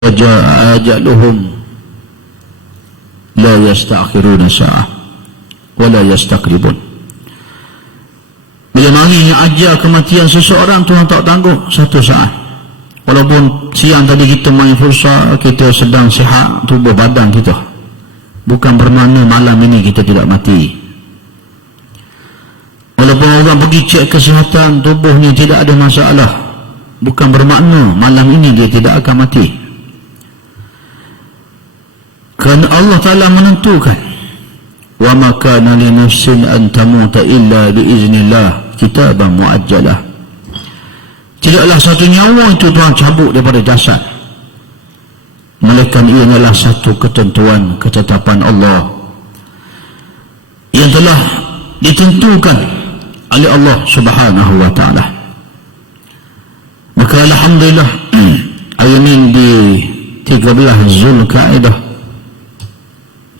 jaa ajaluhum la yasta'khiruna sa'ah wa la yastaqribun. Bila marinya ajal kematian seseorang, Tuhan tak tangguh satu saat. Walaupun siang tadi kita main fursa, kita sedang sihat tubuh badan kita, bukan bermakna malam ini kita tidak mati. Walaupun orang pergi cek kesihatan tubuhnya tidak ada masalah, bukan bermakna malam ini dia tidak akan mati. Kerana Allah Ta'ala menentukan, wa ma kana li nafsin an tamuta illa bi iznillah kitaban muajjalah. Tidaklah satu nyawa itu Tuhan cabut daripada jasad, melainkan ia adalah satu ketentuan ketetapan Allah yang telah ditentukan oleh Allah Subhanahu wa Ta'ala. Maka alhamdulillah hari ini di 13 Zulkaidah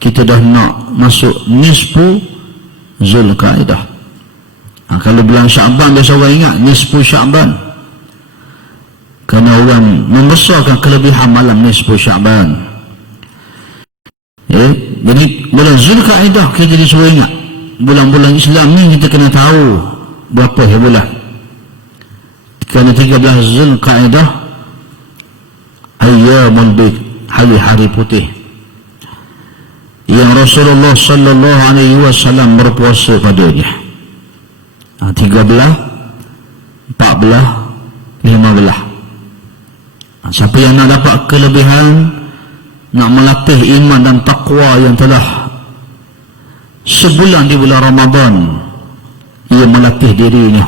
kita dah nak masuk nisfu Zulkaidah. Kalau bulan Syaban biasa orang ingat nisfu Syaban, kerana orang membesarkan kelebihan malam nisfu Syaban. Jadi bulan Zulkaidah kita disuruh ingat. Bulan-bulan Islam ni kita kena tahu berapa bulan. Kerana 13 Zulkaidah ayyamul bid, hari-hari putih yang Rasulullah sallallahu alaihi wasallam berpuasa padanya. 13, 14, 15. Siapa yang nak dapat kelebihan, nak melatih iman dan taqwa yang telah sebulan di bulan Ramadan, ia melatih dirinya,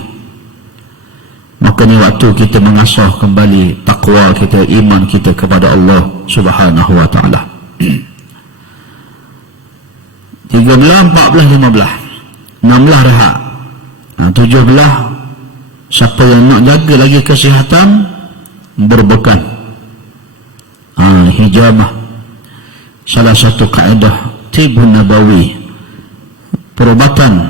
maka ni waktu kita mengasah kembali taqwa kita, iman kita kepada Allah Subhanahu wa Ta'ala. 13, 14, 15, 16 rehat. 17 siapa yang nak jaga lagi kesihatan, berbekan. Hijamah salah satu kaedah Tibun Nabawi, perubatan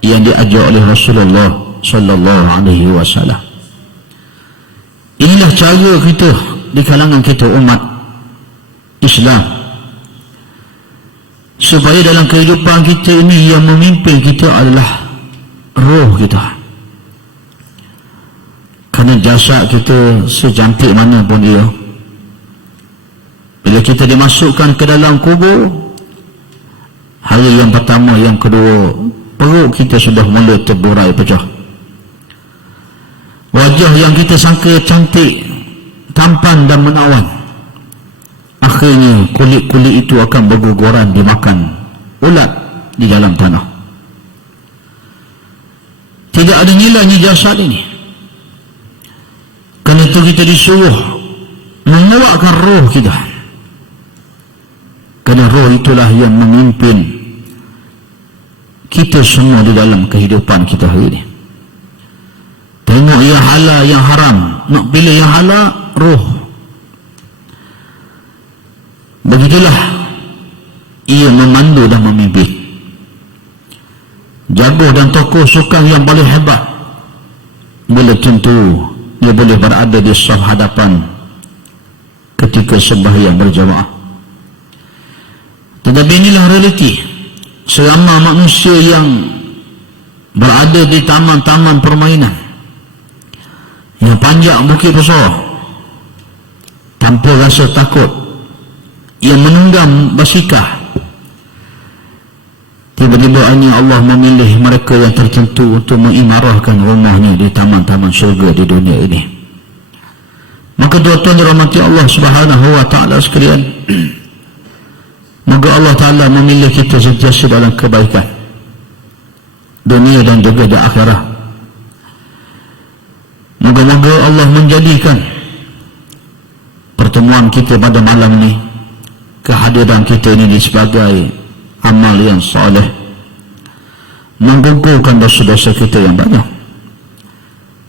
yang diajar oleh Rasulullah sallallahu alaihi wasallam. Inilah cara kita di kalangan kita umat Islam, supaya dalam kehidupan kita ini yang memimpin kita adalah roh kita. Kerana jasad kita secantik mana pun dia, bila kita dimasukkan ke dalam kubur, hari yang pertama, yang kedua, perut kita sudah mula terburai pecah. Wajah yang kita sangka cantik, tampan dan menawan, akhirnya kulit-kulit itu akan berguguran dimakan ulat di dalam tanah. Tidak ada nilainya jasad ini. Kerana itu kita disuruh menguatkan roh kita, kerana roh itulah yang memimpin kita semua di dalam kehidupan kita hari ini. Tengok yang halal, yang haram, nak pilih yang halal, roh. Begitulah ia memandu dan memimpin. Jago dan tokoh sukan yang paling hebat, boleh tentu dia boleh berada di saf hadapan ketika sembahyang berjamaah. Tetapi inilah realiti. Selama manusia yang berada di taman-taman permainan yang panjang bukit besar, tanpa rasa takut, yang menunggang basikal, tiba-tiba hanya Allah memilih mereka yang tertentu untuk mengimarahkan rumahnya di taman-taman syurga di dunia ini. Maka tuan-tuan dirahmati Allah Subhanahu wa Ta'ala sekalian, moga Allah Ta'ala memilih kita sentiasa dalam kebaikan dunia dan juga di akhirat. Moga-moga Allah menjadikan pertemuan kita pada malam ini, kehadiran kita ini sebagai amal yang soleh, menggugurkan dosa-dosa kita yang banyak,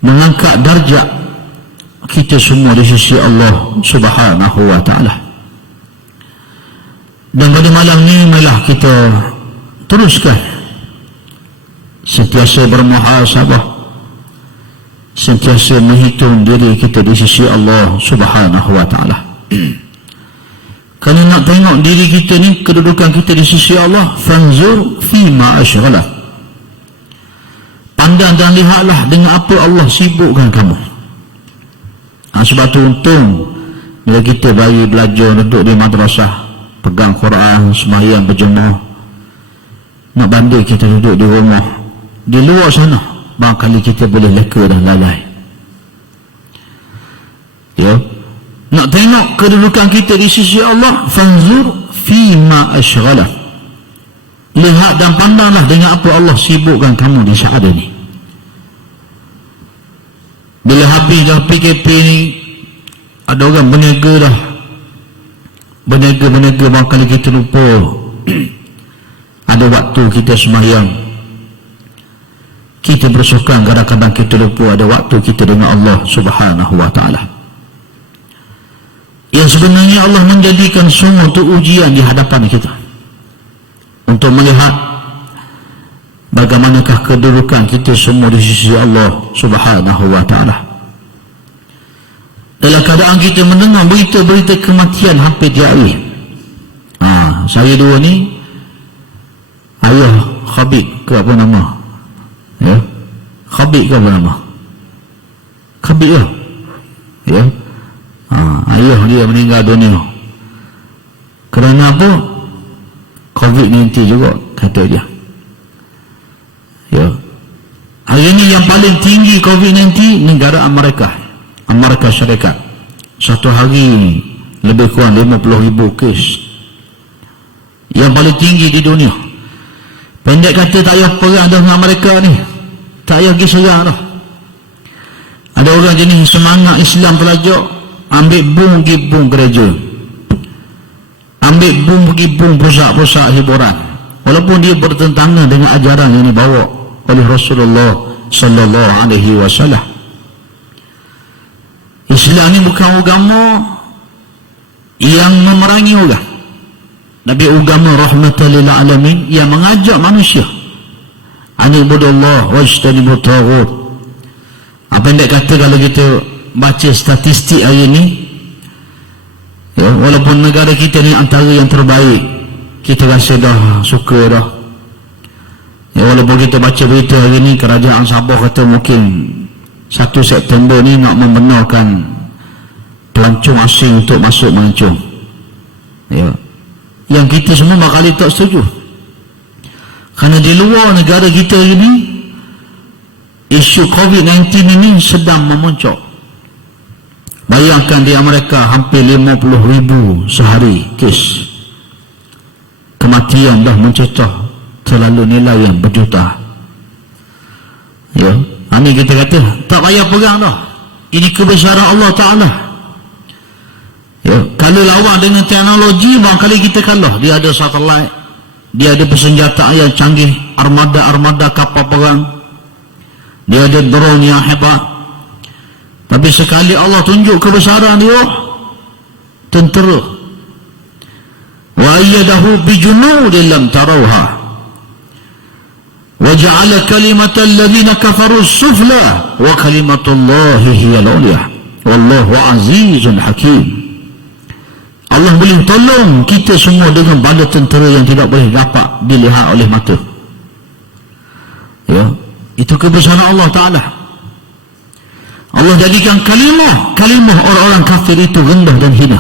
mengangkat darjat kita semua di sisi Allah Subhanahu wa Ta'ala. Dan pada malam ini marilah kita teruskan sentiasa bermuhasabah, sentiasa menghitung diri kita di sisi Allah Subhanahu wa Ta'ala. Kalau nak tengok diri kita ni, kedudukan kita di sisi Allah, fanzur fima ashghalah, pandang dan lihatlah dengan apa Allah sibukkan kamu. Sebab tu untung bila kita bayi belajar, duduk di madrasah, pegang Quran, sembahyang berjemaah, nak banding kita duduk di rumah, di luar sana barangkali kita boleh leka dan lalai. Ya, nak tengok kedudukan kita di sisi Allah, fanzur fima ashghalah, lihat dan pandanglah dengan apa Allah sibukkan kamu di saat ini. Bila habis dah PKP ni, ada orang berniaga dah, berniaga barangkali kita lupa ada waktu kita sembahyang, kita bersukan, kadang-kadang kita lupa ada waktu kita dengan Allah Subhanahu wa ta'ala. Yang sebenarnya Allah menjadikan semua untuk ujian di hadapan kita, untuk melihat bagaimanakah kedudukan kita semua di sisi Allah Subhanahu wa ta'ala. Dalam keadaan kita mendengar berita-berita kematian hampir tiap hari. Saya dua ni, ayah Khabib ke apa nama? Ya, Khabib ke apa nama? Khabib ya. Ya. Ayah dia meninggal dunia. Kerana apa? COVID-19 juga, kata dia. Ya. Hari ini yang paling tinggi COVID-19 negara Amerika Syarikat. Satu hari lebih kurang 50,000 kes. Yang paling tinggi di dunia. Pendek kata, tak payah perang dengan mereka ni, tak payah pergi serang dah. Ada orang jenis semangat Islam pelajar, ambil bom pergi bom gereja, ambil bom pergi bom pusat-pusat hiburan, walaupun dia bertentangan dengan ajaran yang dibawa oleh Rasulullah sallallahu alaihi wasallam. Islam ni bukan agama yang memerangi orang, Nabi agama rahmatan lil alamin yang mengajak manusia anibudullah wajtanibut taghut. Apa yang dia kata, kalau kita baca statistik hari ni, ya, walaupun negara kita ni antara yang terbaik, kita rasa dah suka dah. Ya, walaupun kita baca berita hari ni, kerajaan Sabah kata mungkin 1 September ni nak membenarkan pelancong asing untuk masuk melancong. Ya. Yang kita semua bakal tak setuju. Kerana di luar negara kita ini, isu COVID-19 ini sedang memuncak. Bayangkan di Amerika hampir 50,000 sehari kes. Kematian dah mencecah terlalu nilai yang berjuta. Ya. Ini kita kata, tak payah perang dah. Ini kebesaran Allah Ta'ala. Ya. Kalau lawan dengan teknologi, barangkali kita kalah. Dia ada satelit, dia ada persenjataan yang canggih, armada-armada kapal perang, dia ada drone yang hebat. Tapi sekali Allah tunjuk kebesaran dia, tentera. Wa ayyadahu bijunudin lam tarawha wa ja'ala kalimatal ladzina kafaru sufla wa kalimatullahi hiyal ulya wallahu azizun hakim. Allah boleh tolong kita semua dengan bala tentera yang tidak boleh dapat dilihat oleh mata. Ya, itu kebesaran Allah Ta'ala. Allah jadikan kalimah orang-orang kafir itu rendah dan hina.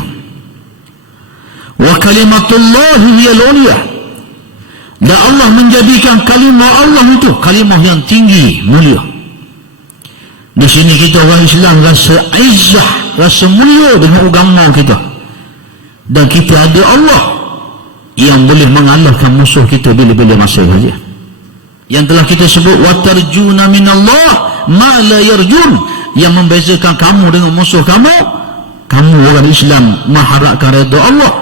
Wa kalimatullahi hiyal ulya, dan Allah menjadikan kalimah Allah itu kalimah yang tinggi, mulia. Di sini kita orang Islam rasa izzah, rasa mulia dengan agama kita, dan kita ada Allah yang boleh mengalahkan musuh kita bila-bila masa saja. Yang telah kita sebut watarjuna minallah ma la yarjun, yang membezakan kamu dengan musuh kamu orang Islam mengharapkan redha Allah,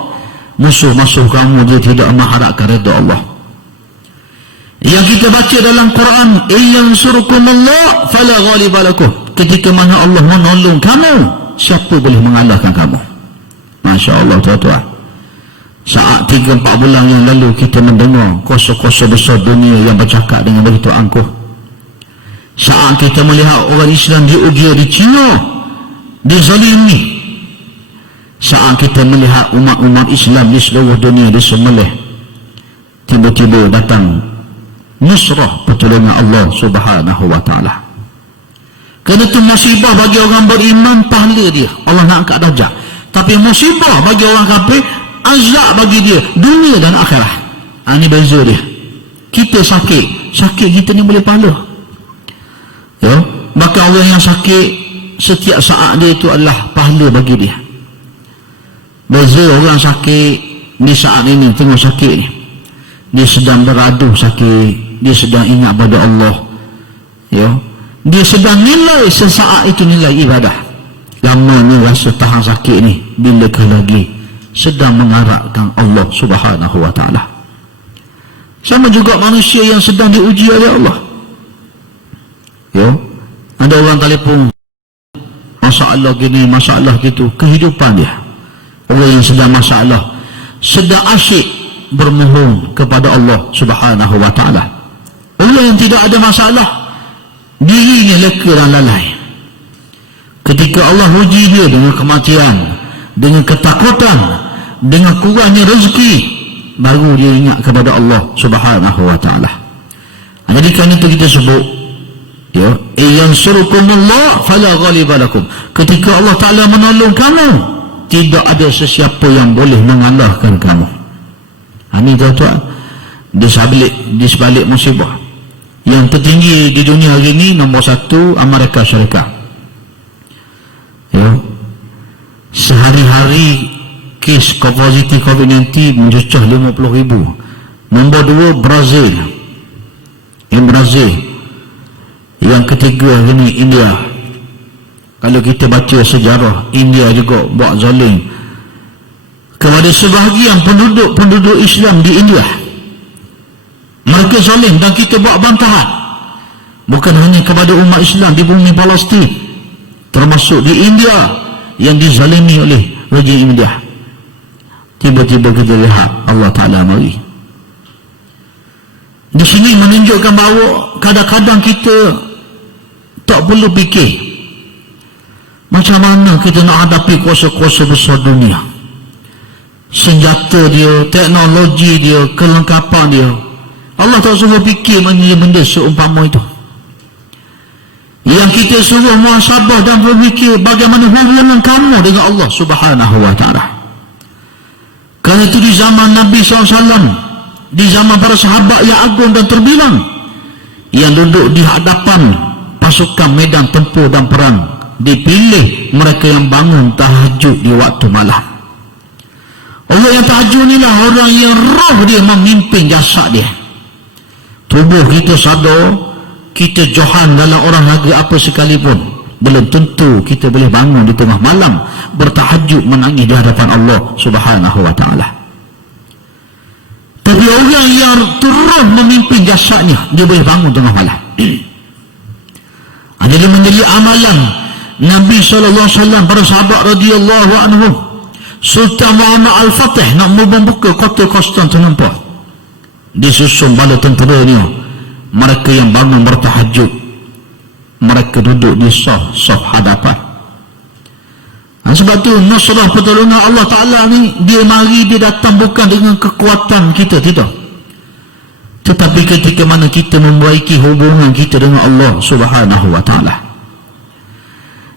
musuh-musuh kamu dia tidak mengharapkan redha Allah. Yang kita baca dalam Quran, iyansurukumullah fala ghaliba lakum, ketika mana Allah menolong kamu, siapa boleh mengalahkan kamu? Masya Allah tuan-tuan. Saat 3-4 bulan yang lalu kita mendengar kuasa-kuasa besar dunia yang bercakap dengan begitu angkuh. Saat kita melihat orang Islam diuji di China, dizalimi, Saat kita melihat umat-umat Islam di seluruh dunia disembelih, tiba-tiba datang nusrah pertolongan Allah Subhanahu wa ta'ala. Kerana itu musibah bagi orang beriman, pahala dia, Allah nak angkat darjah. Tapi musibah bagi orang kafir, azab bagi dia dunia dan akhirat. Ini beza dia. Kita sakit kita ni boleh pahala, ya. Maka orang yang sakit setiap saat dia itu adalah pahala bagi dia. Beza orang sakit di saat ini, tengok sakit ni, dia sedang beradu sakit, dia sedang ingat pada Allah, ya. Dia sedang nilai sesaat itu nilai ibadah. Lamanya rasa tahan sakit ni, bilakah lagi sedang mengharapkan Allah Subhanahu wa ta'ala. Sama juga manusia yang sedang diuji oleh Allah, ya. Ada orang telefon, masalah gini, masalah gitu, kehidupan dia. Orang yang sedang masalah, sedang asyik bermohon kepada Allah Subhanahu wa ta'ala. Orang yang tidak ada masalah, dirinya leka dan lalai. Ketika Allah uji dia dengan kematian, dengan ketakutan, dengan kurangnya rezeki, baru dia ingat kepada Allah Subhanahu wa ta'ala. Jadi kan itu kita sebut, ya, yansurukumullah fala ghaliba lakum. Ketika Allah Ta'ala menolong kamu, tidak ada sesiapa yang boleh mengalahkan kamu. Ini tuan-tuan, di sebalik musibah yang tertinggi di dunia hari ini, nombor 1 Amerika Syarikat, ya. Sehari-hari kes positif COVID-19 mencecah 50,000. Nombor 2 Brazil. Yang ketiga ini India. Kalau kita baca sejarah, India juga buat zalim kepada sebahagian penduduk Islam di India. Mereka zalim dan kita buat bantahan. Bukan hanya kepada umat Islam di bumi Palestin, termasuk di India yang dizalimi oleh rejim India. Tiba-tiba kita lihat Allah Ta'ala mari. Di sini menunjukkan bahawa kadang-kadang kita tak perlu fikir macam mana kita nak hadapi kuasa-kuasa besar dunia. Senjata dia, teknologi dia, kelengkapan dia, Allah tak suruh fikir benda seumpama itu. Yang kita suruh muhasabah dan berfikir bagaimana hubungan kamu dengan Allah Subhanahu wa ta'ala. Kerana itu di zaman Nabi SAW, di zaman para sahabat yang agung dan terbilang, yang duduk di hadapan pasukan medan tempur dan perang, dipilih mereka yang bangun tahajud di waktu malam. Orang yang tahajud inilah orang yang roh dia memimpin jasad dia. Tubuh kita sadar, kita johan dalam orang harga apa sekalipun, belum tentu kita boleh bangun di tengah malam bertahajud menangis di hadapan Allah Subhanahu wa ta'ala. Tapi orang yang terus memimpin jasadnya, dia boleh bangun tengah malam. Jadi menjadi amalan Nabi SAW, para sahabat radhiyallahu anhu. Sultan Muhammad Al-Fatih nak membuka kota Konstantinopel, disusun bala tenteranya, mereka yang bangun bertahajud, mereka duduk di saf hadapan. Sebab tu nusrah pertolongan Allah Ta'ala ni, dia mari, dia datang bukan dengan kekuatan kita, tidak, tetapi ketika mana kita membaiki hubungan kita dengan Allah Subhanahu wa ta'ala.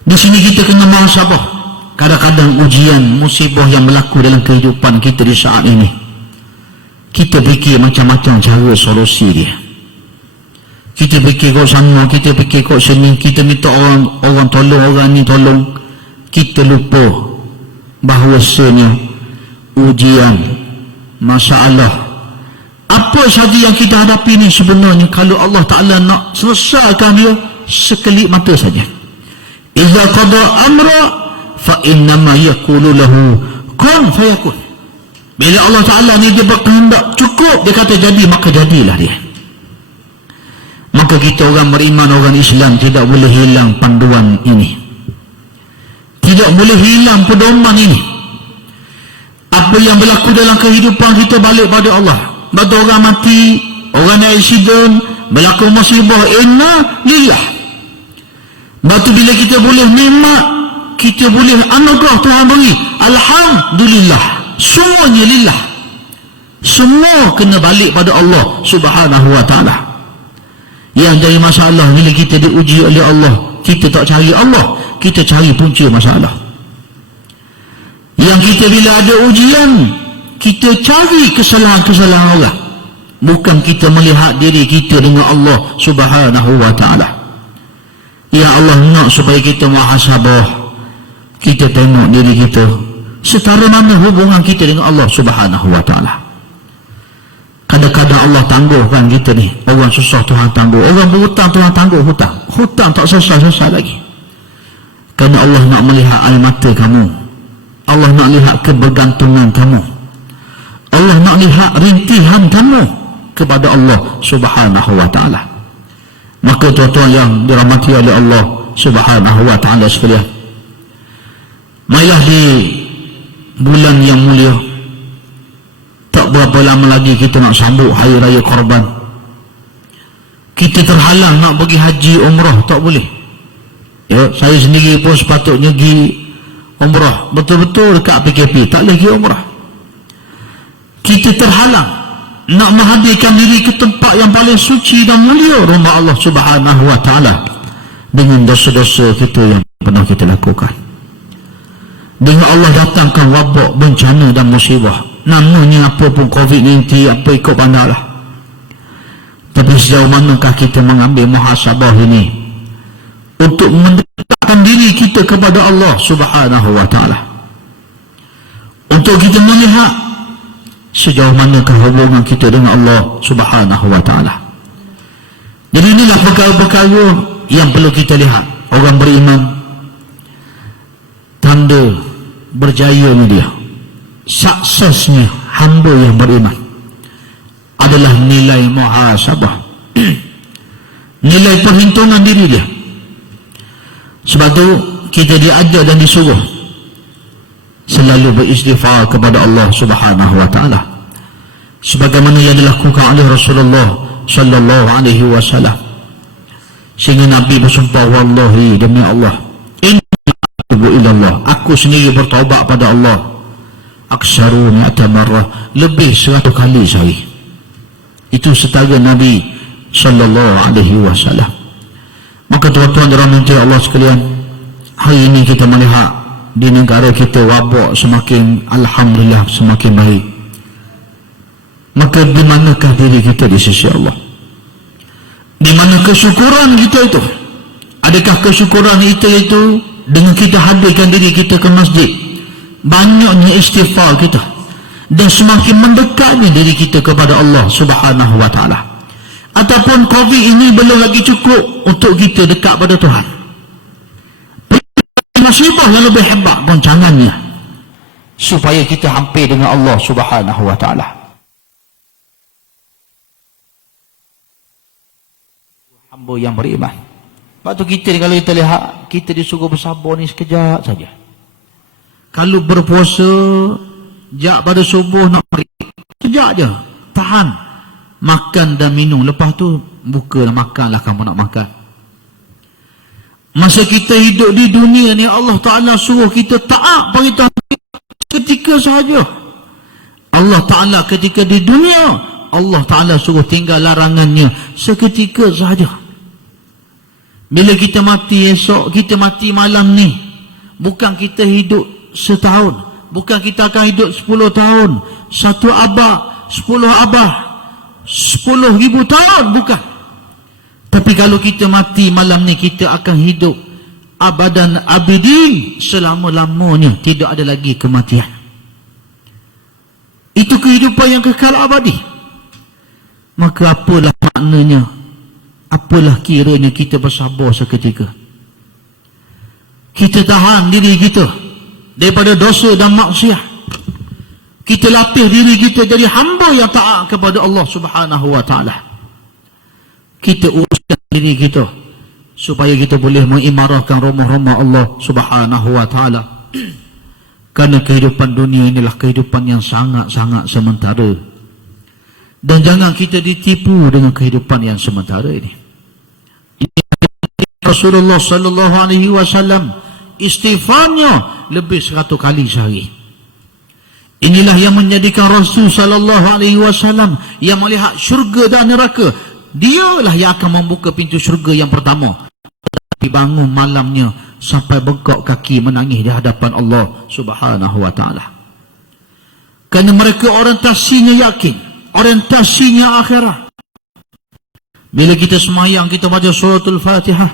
Di sini kita kena muhasabah. Kadang-kadang ujian, musibah yang berlaku dalam kehidupan kita di saat ini, kita fikir macam-macam cara solusi dia. Kita fikir kau sana, kita fikir kau sini, kita minta orang tolong, orang ni tolong. Kita lupa bahawasanya ujian, masalah, apa saja yang kita hadapi ni sebenarnya, kalau Allah Ta'ala nak selesaikan dia sekelip mata saja. Iza qada amra fa innama yaqulu lahu kun fayakun. Bila Allah Ta'ala ni dia berkehendak, cukup dia kata jadi, maka jadilah dia. Maka kita orang beriman, orang Islam, tidak boleh hilang panduan ini, tidak boleh hilang pedoman ini. Apa yang berlaku dalam kehidupan kita balik pada Allah. Bagi orang mati, orang ada accident, berlaku musibah, inna lillah. Batu bila kita boleh nikmat, kita boleh anugerah Tuhan beri, alhamdulillah, semuanya lillah. Semua kena balik pada Allah Subhanahu wa ta'ala. Yang jadi masalah bila kita diuji oleh Allah, kita tak cari Allah, kita cari punca masalah. Yang kita bila ada ujian, kita cari kesalahan-kesalahan orang, bukan kita melihat diri kita dengan Allah Subhanahu wa ta'ala. Ya Allah nak supaya kita muhasabah, kita tengok diri kita setara mana hubungan kita dengan Allah Subhanahu wa ta'ala. Kadang-kadang Allah tangguhkan kita ni, orang susah Tuhan tangguh, orang berhutang Tuhan tangguh hutang, hutang tak selesai-selesai lagi. Kerana Allah nak melihat air mata kamu, Allah nak lihat kebergantungan kamu, Allah nak lihat rintihan kamu kepada Allah Subhanahu wa ta'ala. Maka tuan-tuan yang dirahmati oleh Allah Subhanahu wa ta'ala sekalian, marilah di bulan yang mulia, tak berapa lama lagi kita nak sambut Hari Raya Korban. Kita terhalang nak pergi haji umrah, tak boleh. Ya, saya sendiri pun sepatutnya pergi umrah betul-betul dekat PKP, tak boleh pergi umrah. Kita terhalang nak menghadirkan diri ke tempat yang paling suci dan mulia, rumah Allah Subhanahu wa ta'ala, dengan dosa-dosa kita yang pernah kita lakukan. Dengan Allah datangkan wabak, bencana dan musibah, namanya apa pun, COVID-19, apa ikut pandanglah. Tapi sejauh manakah kita mengambil muhasabah ini untuk mendekatkan diri kita kepada Allah Subhanahu wa ta'ala, untuk kita melihat sejauh manakah hubungan kita dengan Allah Subhanahu wa ta'ala. Jadi inilah perkara-perkara yang perlu kita lihat. Orang beriman, tanda berjayanya dia, suksesnya hamba yang beriman adalah nilai muhasabah, nilai perhitungan diri dia. Sebab tu kita diajar dan disuruh selalu beristighfar kepada Allah Subhanahu wa ta'ala, sebagaimana yang dilakukan oleh Rasulullah sallallahu alaihi wasallam, sehingga Nabi bersumpah, wallahi, demi Allah, inni atubu ilallah, aku sendiri bertaubat pada Allah, aksaru mi'ata marrah, lebih 100 kali sehari. Itu setara Nabi sallallahu alaihi wasallam. Maka tuan-tuan dirahmati Allah sekalian, hari ini kita melihat di negara kita wabak semakin, alhamdulillah, semakin baik. Maka di manakah diri kita di sisi Allah? Di mana kesyukuran kita itu? Adakah kesyukuran kita itu dengan kita hadirkan diri kita ke masjid, banyaknya istighfar kita, dan semakin mendekatnya diri kita kepada Allah Subhanahu wa ta'ala? Ataupun COVID ini belum lagi cukup untuk kita dekat pada Tuhan? Musibah yang lebih hebat goncangannya supaya kita hampir dengan Allah Subhanahu wa ta'ala. Hamba yang beriman. Sebab tu kita ni, kalau kita lihat, kita disuruh bersabar ni sekejap saja. Kalau berpuasa jak pada subuh nak pergi, sekejap je, tahan makan dan minum, lepas tu buka dan makanlah kamu nak makan. Masa kita hidup di dunia ni, Allah Ta'ala suruh kita taat perintah ketika sahaja. Allah Ta'ala ketika di dunia, Allah Ta'ala suruh tinggal larangannya seketika sahaja. Bila kita mati esok, kita mati malam ni, bukan kita hidup setahun, bukan kita akan hidup 10 tahun, 1 abad, 10 abad, 10,000 tahun, bukan. Tapi kalau kita mati malam ni, kita akan hidup abadan abidin, selama-lamanya, tidak ada lagi kematian. Itu kehidupan yang kekal abadi. Maka apalah maknanya, apalah kiranya kita bersabar seketika, kita tahan diri kita daripada dosa dan maksiat, kita latih diri kita jadi hamba yang taat kepada Allah Subhanahu wa ta'ala. Kita uruskan diri kita supaya kita boleh mengimarahkan rumah-rumah Allah Subhanahu wa ta'ala. Kerana kehidupan dunia inilah kehidupan yang sangat-sangat sementara, dan jangan kita ditipu dengan kehidupan yang sementara ini. Rasulullah sallallahu alaihi wasallam istighfarnya lebih 100 kali sehari. Inilah yang menjadikan Rasul sallallahu alaihi wasallam yang melihat syurga dan neraka, dialah yang akan membuka pintu syurga yang pertama. Tapi bangun malamnya sampai bengkok kaki menangis di hadapan Allah Subhanahu wa taala. Kerana mereka orientasinya yakin, orientasinya akhirat. Bila kita semayang, kita baca suratul Fatihah,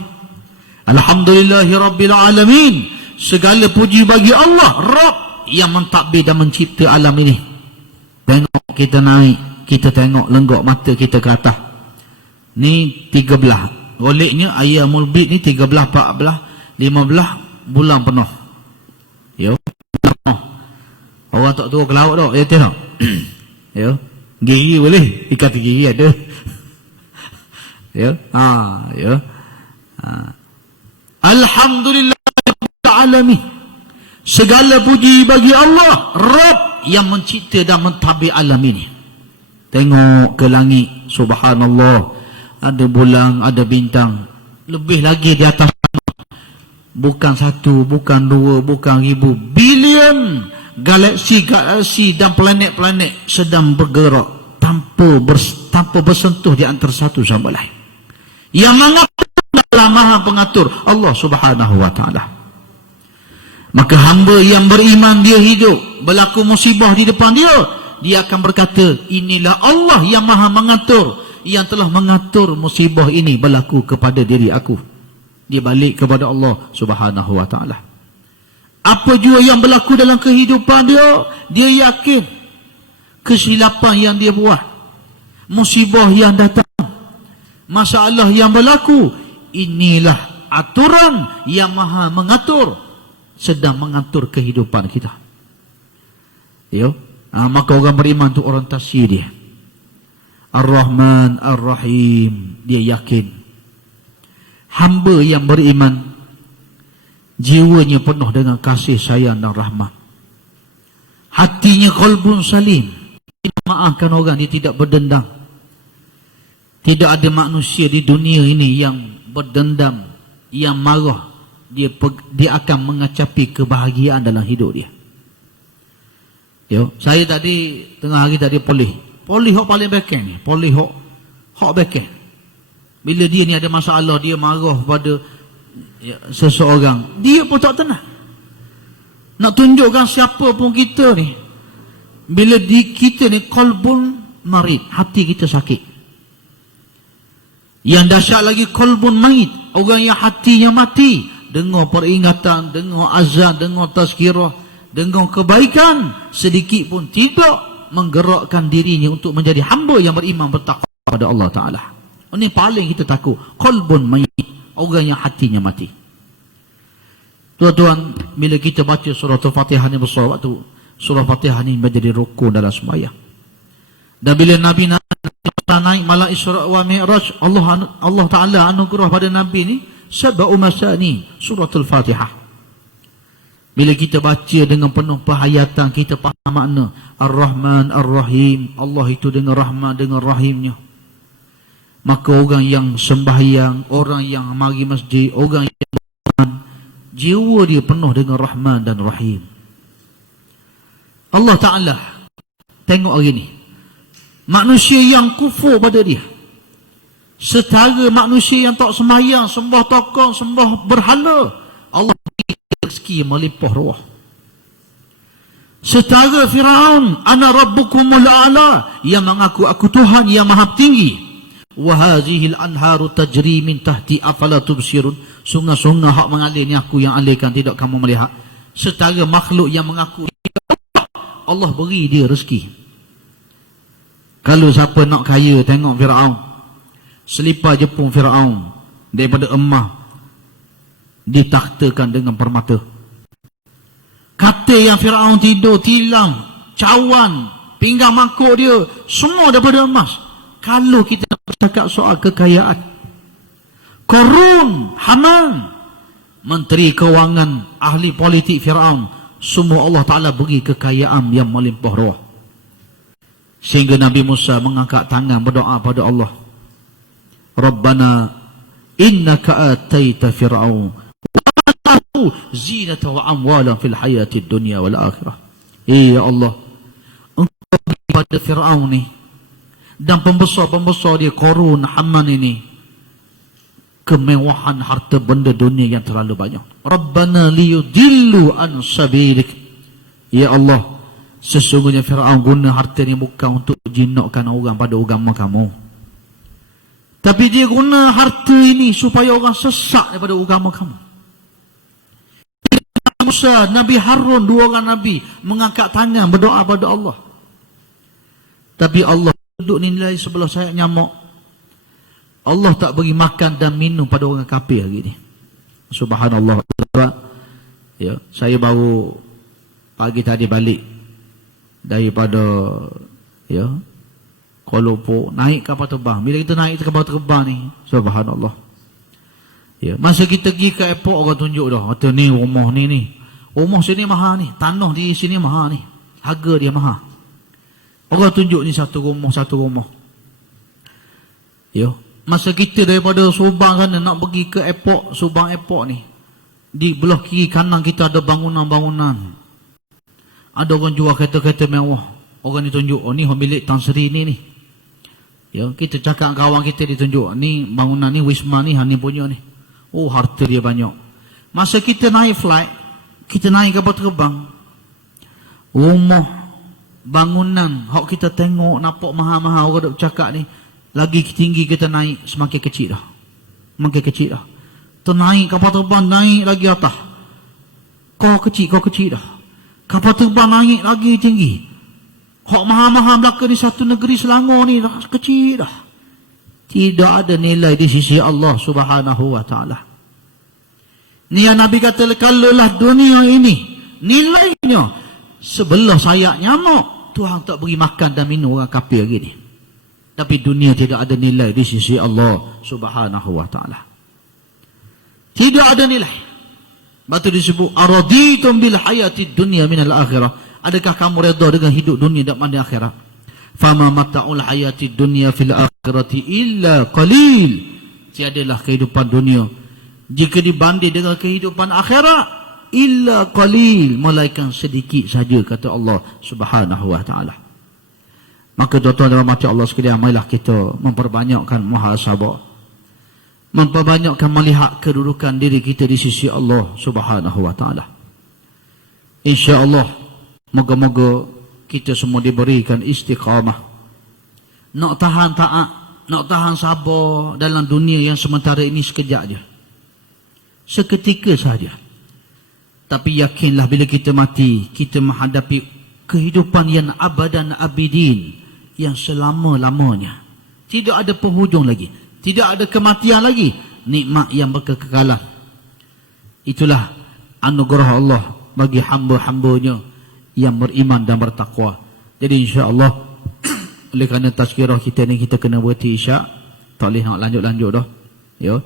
Alhamdulillahi Rabbil Alamin, segala puji bagi Allah Rabb yang mentadbir dan mencipta alam ini. Tengok kita naik, kita tengok lenggok mata kita ke atas. Ni 13. Goleknya ayamul bid ni 13, 14, 15 bulan penuh. Ya. Orang tak turun ke laut tak, ya tengok. Ya. Gigi boleh, ikat gigi ada. Ya. Ya. Alhamdulillah alamin. Segala puji bagi Allah Rabb yang mencipta dan mentadbir alam ini. Tengok ke langit, subhanallah, ada bulan, ada bintang, lebih lagi di atas. Bukan satu, bukan dua, bukan ribu, bilion galaksi-galaksi dan planet-planet sedang bergerak tanpa bersentuh di antara satu sama lain. Yang mengatur adalah Maha Pengatur Allah Subhanahu wa taala. Maka hamba yang beriman, dia hidup, berlaku musibah di depan dia, dia akan berkata, inilah Allah yang Maha Mengatur, yang telah mengatur musibah ini berlaku kepada diri aku. Dia balik kepada Allah Subhanahu wa taala. Apa jua yang berlaku dalam kehidupan dia, dia yakin kesilapan yang dia buat, musibah yang datang, masalah yang berlaku, inilah aturan yang Maha Mengatur, sedang mengatur kehidupan kita. Ya, maka orang beriman itu orientasi dia Ar-Rahman Ar-Rahim. Dia yakin. Hamba yang beriman jiwanya penuh dengan kasih sayang dan rahmat. Hatinya qalbun salim. Dia maafkan orang, dia tidak berdendam. Tidak ada manusia di dunia ini yang berdendam, yang marah. Dia akan mengacapi kebahagiaan dalam hidup dia. Yo, saya tadi tengah hari tadi polih hok paling beken ni, polih hok beken. Bila dia ni ada masalah, dia marah pada seseorang, dia pun tak tenang. Nak tunjukkan siapa pun kita ni, bila kita ni qalbun marid, hati kita sakit. Yang dahsyat lagi qalbun maid, orang yang hatinya mati. Dengar peringatan, dengar azan, dengar tazkirah, dengar kebaikan, sedikit pun tidak menggerakkan dirinya untuk menjadi hamba yang beriman bertakwa kepada Allah Ta'ala. Ini paling kita takut. Qalbun mayyit, orang yang hatinya mati. Tuan-tuan, bila kita baca surah Al-Fatihah ni besar waktu, surah Al-Fatihah ni menjadi rukun dalam sembahyang. Dan bila Nabi naik malam Isra wa Mi'raj, Allah Ta'ala anugerah pada Nabi ni sab'u masani surah Al-Fatihah. Bila kita baca dengan penuh penghayatan, kita faham makna Ar-Rahman Ar-Rahim, Allah itu dengan rahmat, dengan rahimnya. Maka orang yang sembahyang, orang yang mari masjid, orang yang beriman, jiwa dia penuh dengan rahman dan rahim. Allah Ta'ala tengok hari ni manusia yang kufur pada dia, setara manusia yang tak sembahyang, sembah tokong, sembah berhala, Allah beri rezeki melimpah ruah. Setara Firaun, ana rabbukumul a'la, yang mengaku aku Tuhan yang maha tinggi. Wa hazihil anharu tajri min tahti afala tubsirun, sungai-sungai hak mengalir ni aku yang alirkan, tidak kamu melihat. Setara makhluk yang mengaku Allah beri dia rezeki. Kalau siapa nak kaya, tengok Firaun. Selipar jepung Firaun daripada emas ditakhtakan dengan permata. Katil yang Firaun tidur, tilam, cawan, pinggang mangkuk dia, semua daripada emas. Kalau kita bercakap soal kekayaan, Qarun, Haman, menteri kewangan, ahli politik Firaun, semua Allah Ta'ala beri kekayaan yang melimpah ruah. Sehingga Nabi Musa mengangkat tangan berdoa pada Allah, Rabbana innaka ataita Fir'aun zinata wa amwalan fil hayatid dunya wal akhirah. Ya Allah, Engkau beri pada Fir'aun ni dan pembesar-pembesar dia, Qarun, Haman ini, kemewahan harta benda dunia yang terlalu banyak. Rabbana liyudillu an sabilik. Ya Allah, sesungguhnya Fir'aun guna harta ni bukan untuk jinakkan orang pada agama kamu, tapi dia guna harta ini supaya orang sesat daripada agama kamu. Musa, Nabi Harun, dua orang Nabi mengangkat tangan berdoa pada Allah, tapi Allah duduk nilai sebelah sayap nyamuk. Allah tak bagi makan dan minum pada orang kafir hari ni. Subhanallah. Ya, saya baru pagi tadi balik daripada Kuala Lumpur, naik kapal terbang. Bila kita naik kapal terbang ni, subhanallah. Ya, masa kita pergi ke airport, orang tunjuk dah, kata ni rumah ni. Rumah sini mahal ni, tanah di sini mahal ni, harga dia mahal. Orang tunjuk ni satu rumah. Ya, masa kita daripada Subang sana nak pergi ke airport, Subang airport ni, di belah kiri kanan kita ada bangunan-bangunan. Ada orang jual kereta-kereta mewah. Orang ni tunjuk, oh ni milik Tan Sri ni. Ya, kita cakap kawan kita ditunjuk, ni bangunan ni Wisma ni, ni punya ni. Oh, harta dia banyak. Masa kita naik flight, kita naik kapal terbang, rumah, bangunan, hak kita tengok nampak mahal-mahal, orang duk cakap ni, lagi tinggi kita naik, semakin kecil dah. Makin kecil dah. Ternaik kapal terbang, naik lagi atas. Kau kecil dah. Kapal terbang naik lagi tinggi. Hak mahal-mahal belaka di satu negeri Selangor ni dah kecil dah. Tidak ada nilai di sisi Allah Subhanahu wa ta'ala. Ni yang Nabi kata, kalaulah dunia ini nilainya sebelah sayap nyamuk, Tuhan tak beri makan dan minum orang kafir gini. Tapi dunia tidak ada nilai di sisi Allah Subhanahu wa ta'ala. Tidak ada nilai. Batu disebut araditum bil hayatid dunya minal akhirah. Adakah kamu redha dengan hidup dunia dan di akhirat? Fama mata'ul hayatid dunya fil akhirati illa qalil. Tiadalah kehidupan dunia jika dibanding dengan kehidupan akhirat, illa qalil, melainkan sedikit saja, kata Allah Subhanahu wa ta'ala. Maka tuan-tuan dan puan Allah sekalian, marilah kita memperbanyakkan muhasabah, memperbanyakkan melihat kedudukan diri kita di sisi Allah Subhanahu wa ta'ala. InsyaAllah, moga-moga kita semua diberikan istiqamah, nak tahan taat, nak tahan sabar dalam dunia yang sementara ini sekejap je, seketika saja. Tapi yakinlah bila kita mati, kita menghadapi kehidupan yang abadan abidin, yang selama-lamanya. Tidak ada penghujung lagi, tidak ada kematian lagi, nikmat yang berkekekalan. Itulah anugerah Allah bagi hamba-hambanya yang beriman dan bertakwa. Jadi insya-Allah, oleh kerana tazkirah kita ni kita kena berhenti isyak, tak boleh nak lanjut-lanjut dah. Ya.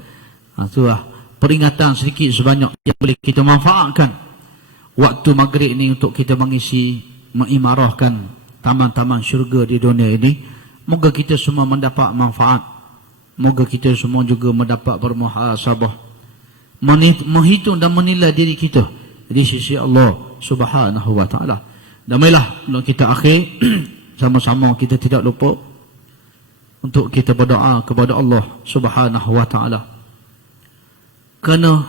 Itulah peringatan sedikit sebanyak yang boleh kita manfaatkan waktu maghrib ni untuk kita mengisi, mengimarahkan taman-taman syurga di dunia ini. Moga kita semua mendapat manfaat. Moga kita semua juga mendapat bermuhasabah, menghitung dan menilai diri kita di sisi Allah Subhanahu wa ta'ala. Dan marilah kita akhir sama-sama kita tidak lupa untuk kita berdoa kepada Allah Subhanahu wa ta'ala. Kerana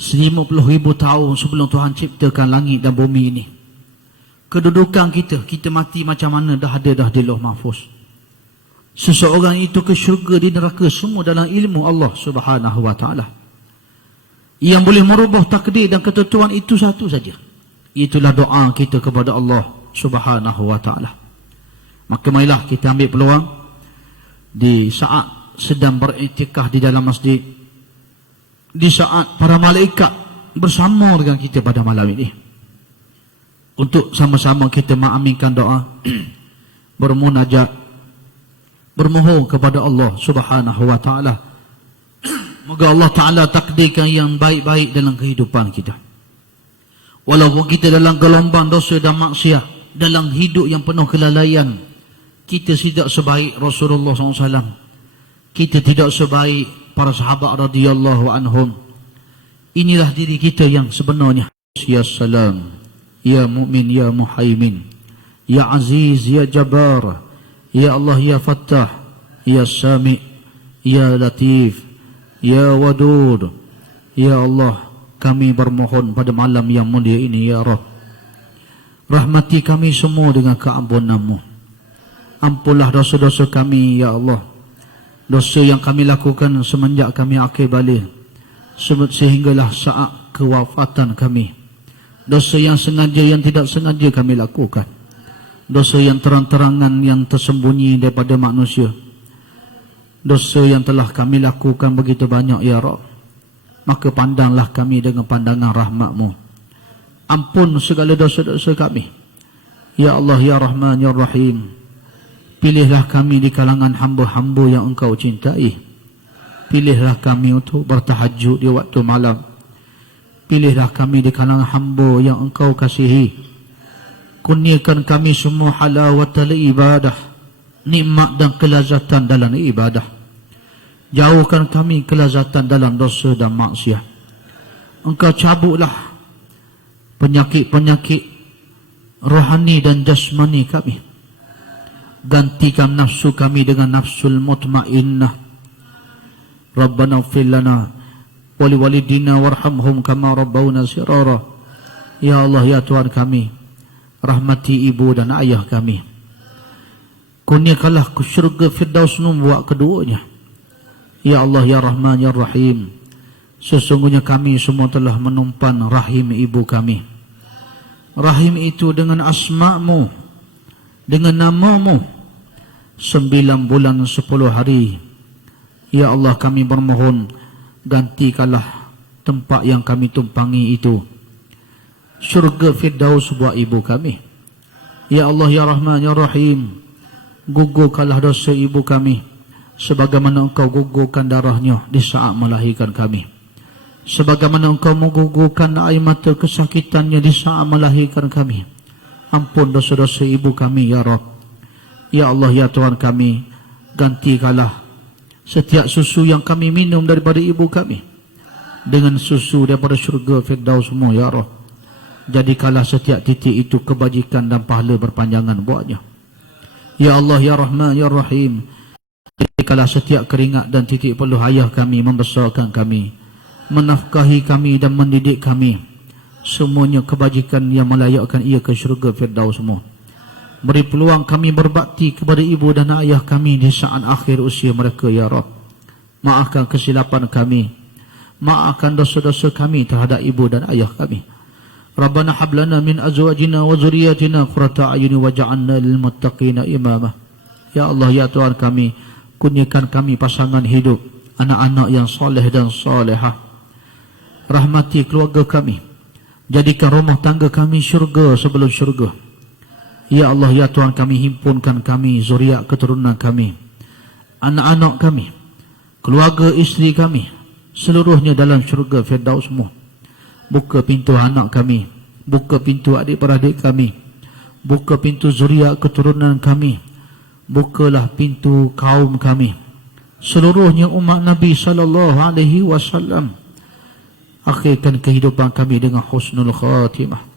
50,000 tahun sebelum Tuhan ciptakan langit dan bumi ini, kedudukan kita mati macam mana dah ada dah di Lauh Mahfuz. Seseorang itu ke syurga, di neraka, semua dalam ilmu Allah Subhanahu wa ta'ala. Yang boleh merubah takdir dan ketentuan itu satu saja, itulah doa kita kepada Allah Subhanahu wa ta'ala. Maka marilah kita ambil peluang di saat sedang beriktikaf di dalam masjid, di saat para malaikat bersama dengan kita pada malam ini, untuk sama-sama kita mengaminkan doa, bermunajat, bermohon kepada Allah Subhanahu wa ta'ala. Moga Allah Ta'ala takdirkan yang baik-baik dalam kehidupan kita. Walaupun kita dalam gelombang dosa dan maksiat, dalam hidup yang penuh kelalaian, kita tidak sebaik Rasulullah SAW. Kita tidak sebaik para sahabat radhiyallahu anhum. Inilah diri kita yang sebenarnya. Ya Salam, Ya Mu'min, Ya Muhaimin, Ya Aziz, Ya Jabbar, Ya Allah, Ya Fattah, Ya Sami', Ya Latif, Ya Wadud. Ya Allah, kami bermohon pada malam yang mulia ini, Ya Rabb, rahmati kami semua dengan keampunan-Mu. Ampunlah dosa-dosa kami, Ya Allah. Dosa yang kami lakukan semenjak kami akhir balik, sehinggalah saat kewafatan kami. Dosa yang sengaja, yang tidak sengaja kami lakukan. Dosa yang terang-terangan, yang tersembunyi daripada manusia. Dosa yang telah kami lakukan begitu banyak, Ya Rabb. Maka pandanglah kami dengan pandangan rahmat-Mu. Ampun segala dosa-dosa kami. Ya Allah, Ya Rahman, Ya Rahim. Pilihlah kami di kalangan hamba-hamba yang Engkau cintai. Pilihlah kami untuk bertahajud di waktu malam. Pilihlah kami di kalangan hamba yang Engkau kasihi. Kurniakan kami semua halawatul ibadah, nikmat dan kelazatan dalam ibadah. Jauhkan kami kelazatan dalam dosa dan maksiat. Engkau cabutlah penyakit-penyakit rohani dan jasmani kami. Gantikan nafsu kami dengan nafsul mutmainnah. Rabbana ighfir lana wa liwalidina warhamhum kama rabbawna sirara. Ya Allah, Ya Tuhan kami, rahmati ibu dan ayah kami. Kurniakanlah ke syurga Firdaus-Mu buat keduanya. Ya Allah, Ya Rahman, Ya Rahim. Sesungguhnya kami semua telah menumpan rahim ibu kami. Rahim itu dengan asma-Mu, dengan nama-Mu, 9 bulan 10 hari. Ya Allah, kami bermohon, gantikanlah tempat yang kami tumpangi itu syurga Firdaus buat ibu kami. Ya Allah, Ya Rahman, Ya Rahim. Gugurkanlah dosa ibu kami sebagaimana Engkau gugurkan darahnya di saat melahirkan kami. Sebagaimana Engkau menggugurkan air mata kesakitannya di saat melahirkan kami. Ampun dosa-dosa ibu kami, Ya Rabb. Ya Allah, Ya Tuhan kami, gantikanlah setiap susu yang kami minum daripada ibu kami dengan susu daripada syurga Firdaus-Mu, Ya Rabb. Jadikanlah setiap titik itu kebajikan dan pahala berpanjangan buatnya. Ya Allah, Ya Rahman, Ya Rahim. Jadikanlah setiap keringat dan titik peluh ayah kami membesarkan kami, menafkahi kami dan mendidik kami. Semuanya kebajikan yang melayakkan ia ke syurga Firdaus-Mu. Beri peluang kami berbakti kepada ibu dan ayah kami di saat akhir usia mereka, Ya Rabb. Maafkan kesilapan kami. Maafkan dosa-dosa kami terhadap ibu dan ayah kami. Rabbana hablana min azwajina wa zuriyatina qurrata a'yuni waj'alna lil muttaqina imama. Ya Allah, Ya Tuhan kami, kurniakan kami pasangan hidup, anak-anak yang soleh dan solehah. Rahmati keluarga kami. Jadikan rumah tangga kami syurga sebelum syurga. Ya Allah, Ya Tuhan kami, himpunkan kami, zuriat keturunan kami, anak-anak kami, keluarga isteri kami, seluruhnya dalam syurga Firdaus-Mu. Buka pintu anak kami, buka pintu adik-beradik kami, buka pintu zuriat keturunan kami, bukalah pintu kaum kami, seluruhnya umat Nabi SAW. Akhirkan kehidupan kami dengan husnul khatimah.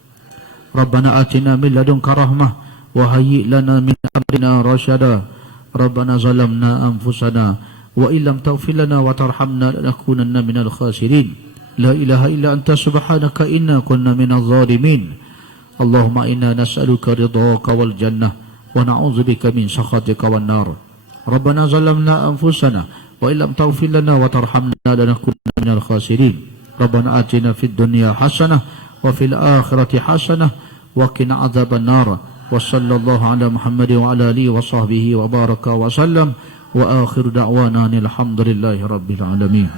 Rabbana atina min ladunka rahmah wa hayyi' lana min amrina rasyada. Rabbana zalamna anfusana wa illam taghfir lana wa tarhamna lanakunanna minal khasirin. La ilaha illa anta subhanaka inna kunna minadh dhalimin. Allahumma inna nas'aluka ridhaka wal jannah wa na'udzubika min sakhatika wan nar. Rabbana zalamna anfusana wa illam taghfir lana wa tarhamna lanakunanna minal khasirin. Rabbana atina fid dunya hasanah wa fil akhirati hasanah wa qina adzaban nar. Wa sallallahu ala Muhammad wa ala alihi wa sahbihi wa baraka wa sallam. Wa akhiru da'wana alhamdulillahi rabbil alamin.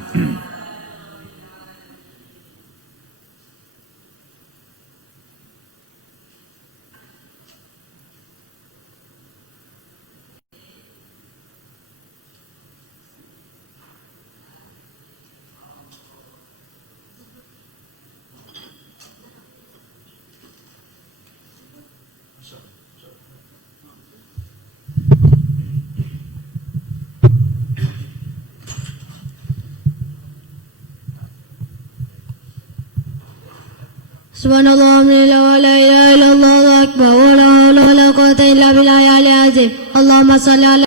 Subhanallah, alhamdulillah, wa la ilaha illallah, Allahu akbar, wa la hawla wa la quwwata illa billahi al-azim. Allahumma salli ala